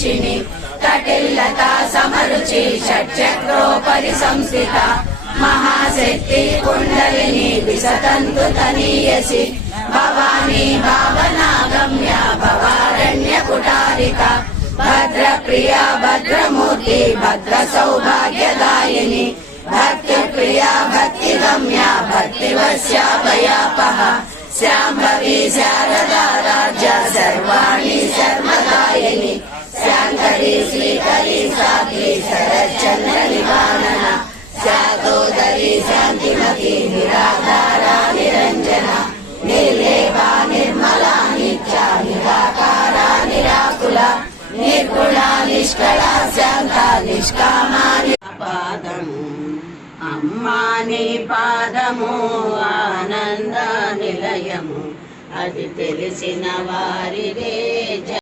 वर्षिणि कटिल्लता समरुचि षट्चक्रोपरि संस्थिता महाशक्ति कुण्डलिनी विसतन्तु तनीयसि भवानी भावनागम्या भवारण्यकुटारिका भद्रप्रिया भद्रमूर्ति भद्रसौभाग्यदायिनी भक्तिप्रिया भक्तिगम्या भक्तिवश्या भयापहा शाम्भवी शारदा राज्या सर्वाणि सर्वदायिनी शाङ्करी श्रीकरी साध्वी शरच्चन्द्रनिवारणा शातोदरी शान्तिमती निराधारा निरञ्जना निर्लेपा निर्मला नित्या निराकारा निराकुला निर्गुणा निष्कला शान्ता निष्कामा पादम् अम्मा नी पादము ఆనంద నిలయము అది తెలిసిన వారిదే